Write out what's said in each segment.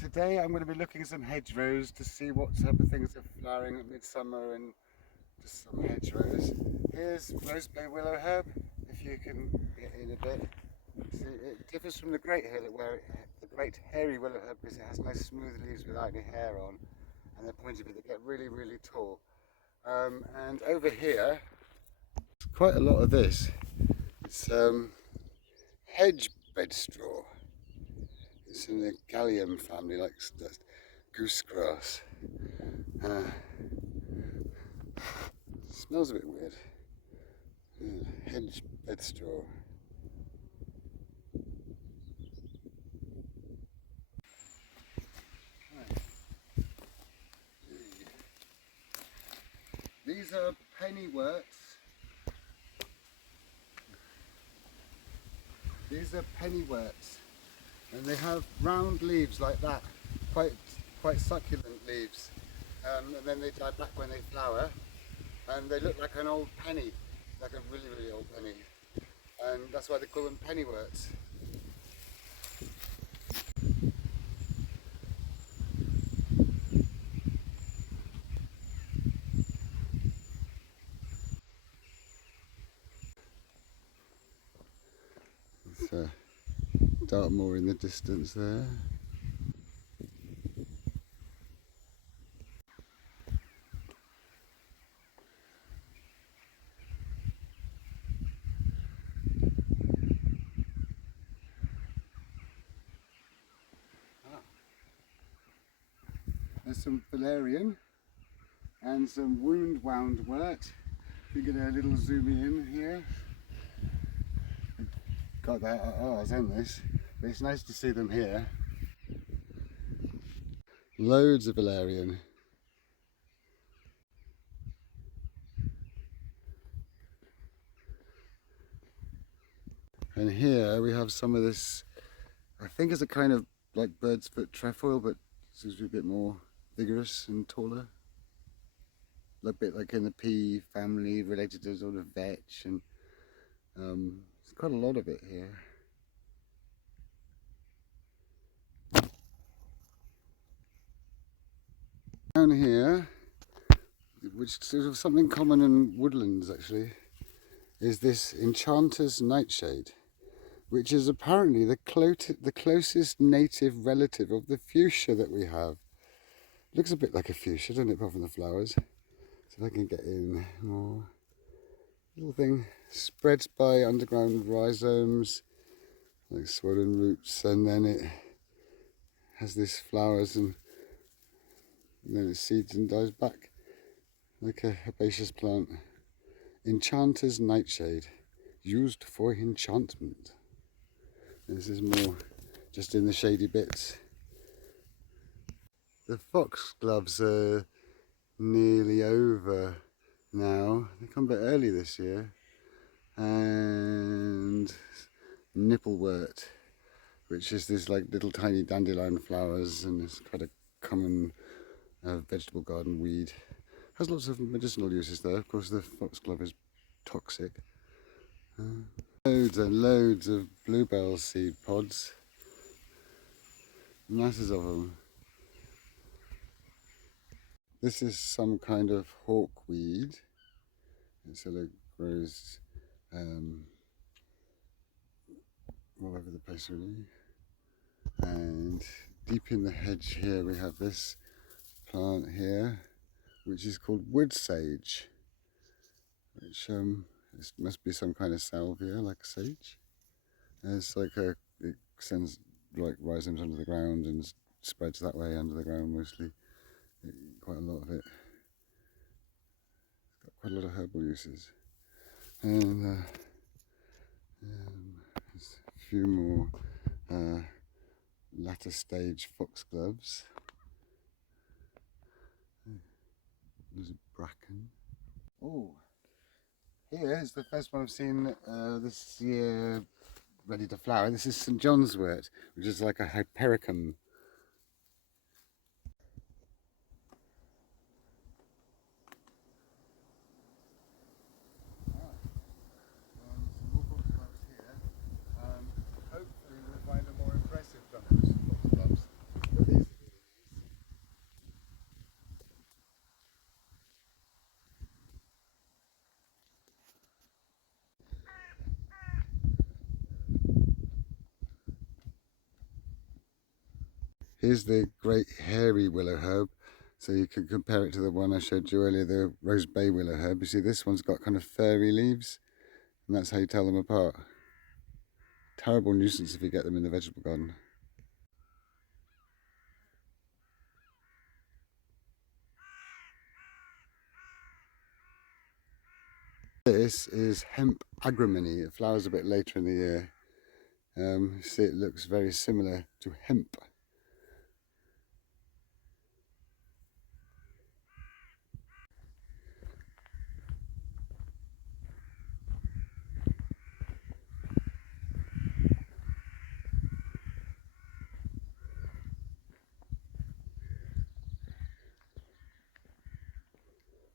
Today I'm going to be looking at some hedgerows to see what type of things are flowering at midsummer and just some hedgerows. Here's rosebay willow herb, if you can get in a bit. See, it differs from the great the great hairy willow herb because it has nice smooth leaves without any hair on, and they're pointy but they get really, really tall. And over here, quite a lot of this. It's hedge bedstraw. It's in the Galium family, like that's goosegrass. Smells a bit weird. Hedge bedstraw. These are pennyworts. These are pennyworts, and they have round leaves like that, quite succulent leaves, and then they die back when they flower, and they look like an old penny, like a really, really old penny, and that's why they call them pennyworts. It's Dartmoor in the distance there. There's some valerian and some woundwoundwort. We get a little zoom in here. Got that at ours, haven't this? But it's nice to see them here. Loads of valerian. And here we have some of this, I think it's a kind of like bird's foot trefoil, but seems to be a bit more vigorous and taller. A bit like in the pea family, related to sort of vetch, and there's quite a lot of it here. Down here, which is sort of something common in woodlands actually, is this enchanter's nightshade, which is apparently the closest native relative of the fuchsia that we have. Looks a bit like a fuchsia, doesn't it, apart from the flowers? So if I can get in more. Little thing spreads by underground rhizomes, like swollen roots, and then it has these flowers and then it seeds and dies back like a herbaceous plant. Enchanter's nightshade, used for enchantment. This is more just in the shady bits. The foxgloves are nearly over now. They come a bit early this year. And nipplewort, which is this like little tiny dandelion flowers, and it's quite a common vegetable garden weed. Has lots of medicinal uses though. Of course the foxglove is toxic. Loads and loads of bluebell seed pods. Masses of them. This is some kind of hawkweed. It sort of grows all over the place really. And deep in the hedge here we have this plant here, which is called wood sage, which must be some kind of salvia, like sage. And it's like it sends like rhizomes under the ground and spreads that way under the ground mostly. Quite a lot of it. It's got quite a lot of herbal uses. And there's a few more latter stage foxgloves. There's a bracken. Oh, here is the first one I've seen this year ready to flower. This is St John's wort, which is like a hypericum. Hopefully we'll find a more impressive number of foxgloves. But Here's the great hairy willow herb. So you can compare it to the one I showed you earlier, the Rose Bay willow herb. You see this one's got kind of furry leaves, and that's how you tell them apart. Terrible nuisance if you get them in the vegetable garden. This is hemp agrimony. It flowers a bit later in the year. See, it looks very similar to hemp.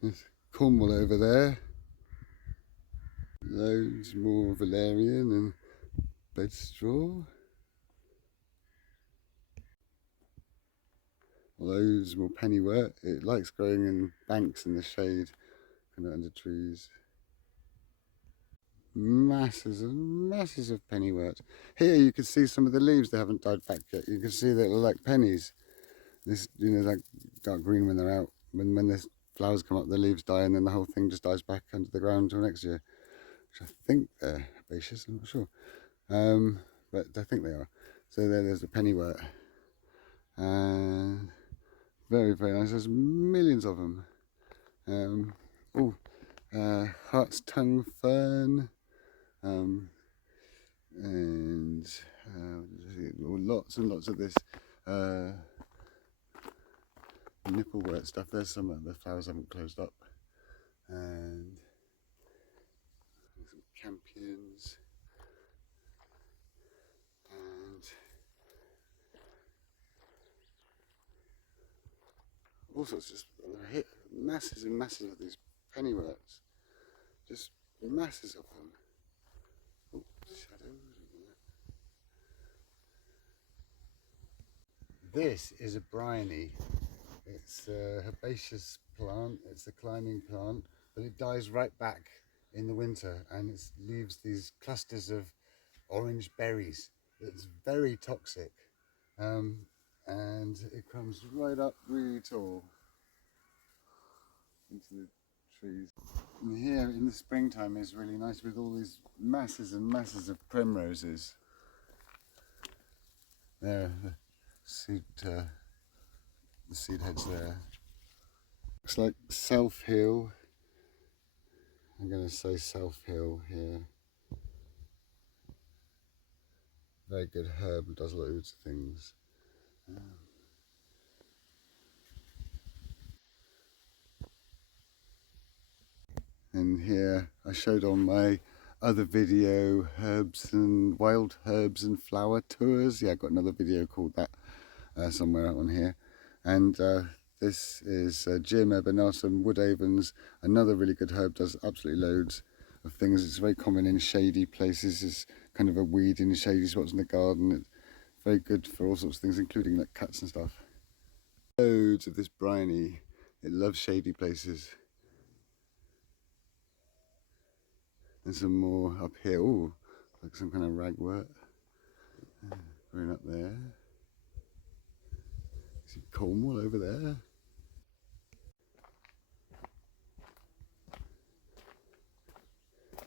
There's Cornwall over there. Loads more valerian and bed straw. Loads more pennywort. It likes growing in banks in the shade, kind of under trees. Masses and masses of pennywort. Here you can see some of the leaves they haven't died back yet. You can see that they're like pennies. This, you know, like dark green when they're out. When the flowers come up, the leaves die, and then the whole thing just dies back under the ground until next year. Which I think they're herbaceous. I'm not sure, but I think they are. So there's the pennywort, and very nice. There's millions of them. Hart's tongue fern. And lots and lots of this nipplewort stuff. There's some of the flowers haven't closed up, and some campions, and all sorts of masses and masses of these pennyworts, just masses of them. Oh, shadows. This is a bryony. It's a herbaceous plant. It's a climbing plant, but it dies right back in the winter, and it leaves these clusters of orange berries. It's very toxic, and it comes right up really tall into the trees. And here in the springtime is really nice with all these masses and masses of primroses. There, the seed heads there. Looks like Self Hill. I'm going to say Self Hill here. Very good herb, does loads of things. And here I showed on my other video herbs and wild herbs and flower tours. Yeah, I got another video called that somewhere on here. And this is Jim Ebenatum Woodavens, another really good herb, does absolutely loads of things. It's very common in shady places. It's kind of a weed in shady spots in the garden. It's very good for all sorts of things, including like cuts and stuff. Loads of this bryony. It loves shady places. And some more up here. Oh, like some kind of ragwort growing up there. See Cornwall over there.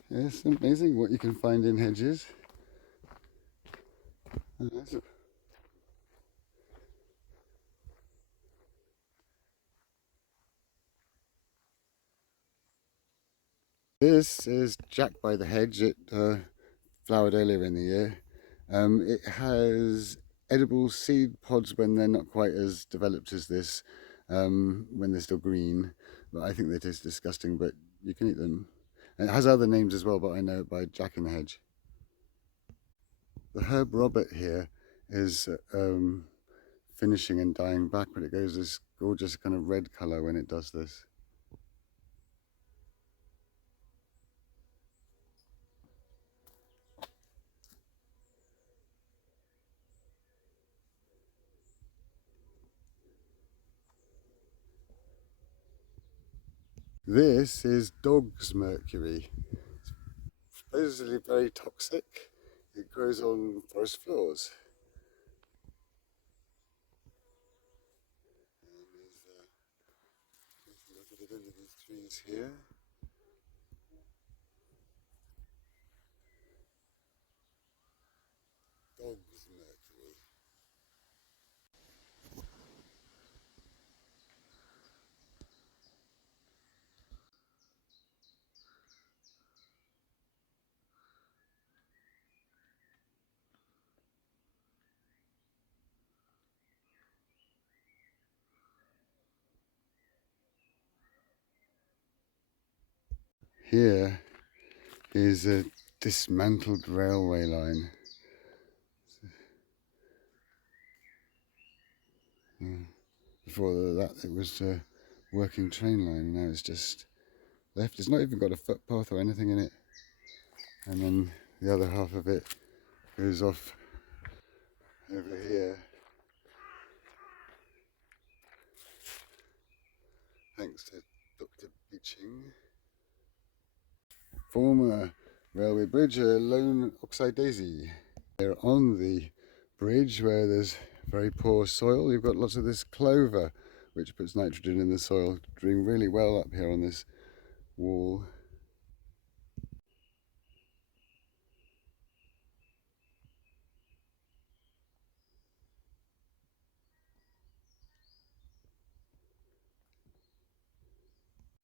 Yeah, it's amazing what you can find in hedges. This is Jack by the Hedge. It flowered earlier in the year. It has edible seed pods when they're not quite as developed as this, when they're still green. But I think they taste disgusting, but you can eat them. And it has other names as well, but I know it by Jack in the Hedge. The herb Robert here is finishing and dying back, but it goes this gorgeous kind of red colour when it does this. This is dog's mercury. It's supposedly very toxic. It grows on forest floors. Look at it under these trees here. Dog's Mercury. Here is a dismantled railway line. Before that it was a working train line, and now it's just left. It's not even got a footpath or anything in it. And then the other half of it goes off over here. Thanks to Dr. Beeching. Former railway bridge, Lone Oxide Daisy. They're on the bridge where there's very poor soil. You've got lots of this clover, which puts nitrogen in the soil, doing really well up here on this wall.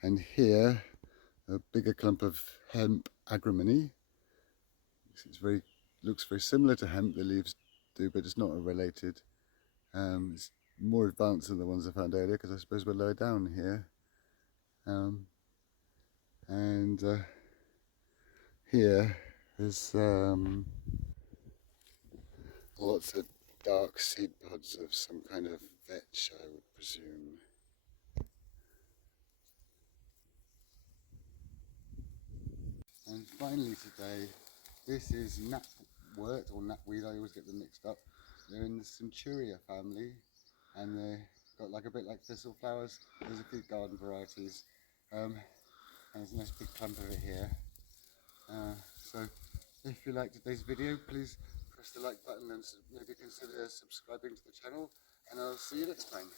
And here, a bigger clump of hemp agrimony. Looks very similar to hemp, the leaves do, but it's not related. It's more advanced than the ones I found earlier, because I suppose we're lower down here. Here is lots of dark seed pods of some kind of vetch, I would presume. And finally today, this is knapwort or knapweed, I always get them mixed up. They're in the Centuria family, and they've got like a bit like thistle flowers. There's a few garden varieties, and there's a nice big clump of it here. So if you liked today's video, please press the like button and maybe consider subscribing to the channel, and I'll see you next time.